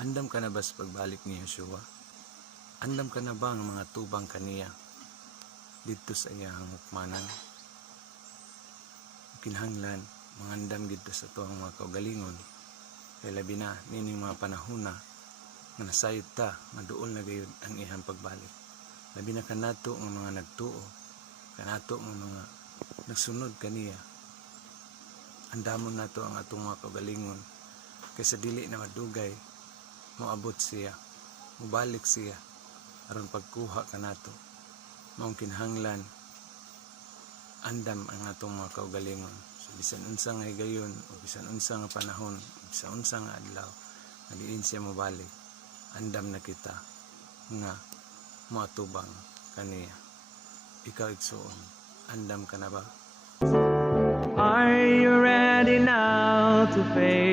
Andam ka na ba sa pagbalik ni Yeshua? Andam ka na ba ang mga tubang kaniya dito sa iyang hukmanan? Kinahanglan, mangandam dito sa to ang mga kaugalingon. Kaya labi na nining mga panahona nga nasayod ta, nga doon na gayud ang iyang pagbalik. Labi na kanato ang mga nagtuo, kanato ang mga nagsunod kaniya. Andamon nato ang atong mga kaugalingon, kaysa dili na madugay, moabot siya, mubalik siya, aron pagkuha kanato. Maong kinahanglan, andam ang atong mga kaugalingon. So bisan unsa nga higayon, o bisan unsa nga panahon, o bisan unsa nga adlaw, nga diin siya mobalik, andam na kita nga moatubang kaniya. Ikaw igsuon, andam ka na ba? Are you ready now to face